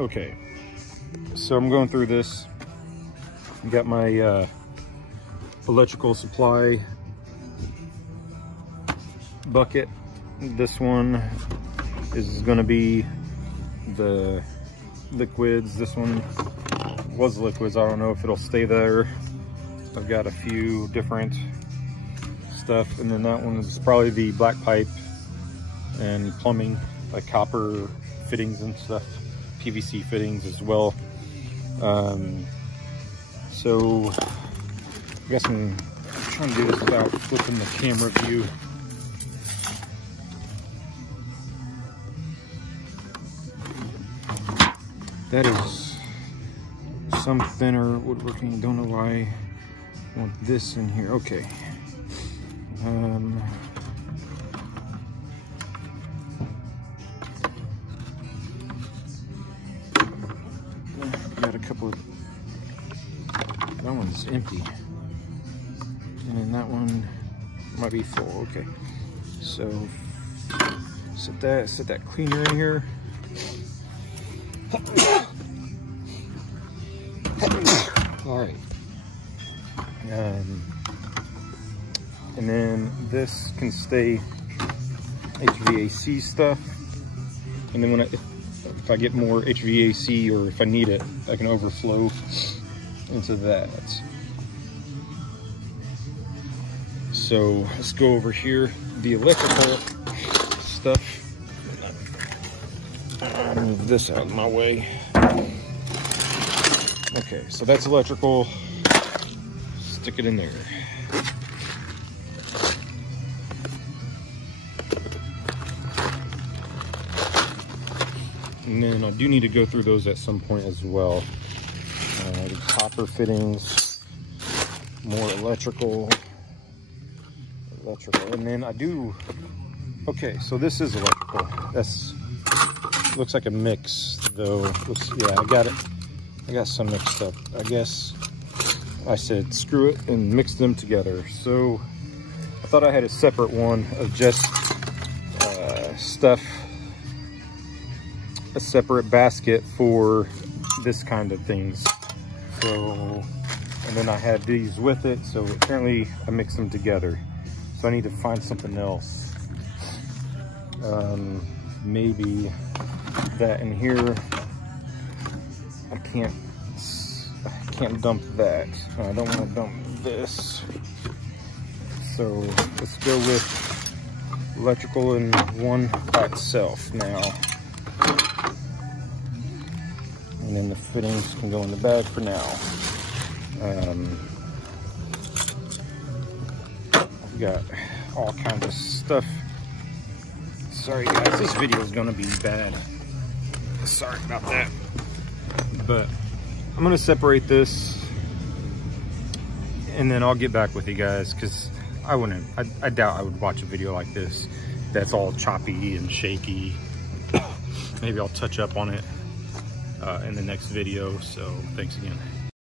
Okay, so I'm going through this. Got my electrical supply bucket. This one is going to be the liquids. This one was liquids. I don't know if it'll stay there. I've got a few different stuff, and then that one is probably the black pipe and plumbing, like copper fittings and stuff, PVC fittings as well. So I guess I'm trying to do this without flipping the camera view. That is some thinner woodworking. Don't know why I want this in here. Okay. Got a couple of, that one's empty. And then that one might be full. Okay. So set that cleaner in here. All right. And then this can stay HVAC stuff. And then when if I get more HVAC, or if I need it, I can overflow into that. So let's go over here. The electrical stuff. I'll move this out of my way. Okay, so that's electrical. Stick it in there. And then I do need to go through those at some point as well. The copper fittings, more electrical, and then I do. Okay, so this is electrical. That's looks like a mix though. Yeah, I got it. I got some mixed up. I guess I said screw it and mix them together. So I thought I had a separate one of just stuff, a separate basket for this kind of things. So, and then I had these with it. So apparently I mixed them together. So I need to find something else. Maybe that in here. I can't dump that. I don't want to dump this. So let's go with electrical in one by itself now. And then the fittings can go in the bag for now. I've got all kinds of stuff. Sorry guys, this video is gonna be bad. Sorry about that. But I'm gonna separate this and then I'll get back with you guys, because I doubt I would watch a video like this that's all choppy and shaky. Maybe I'll touch up on it in the next video. So thanks again.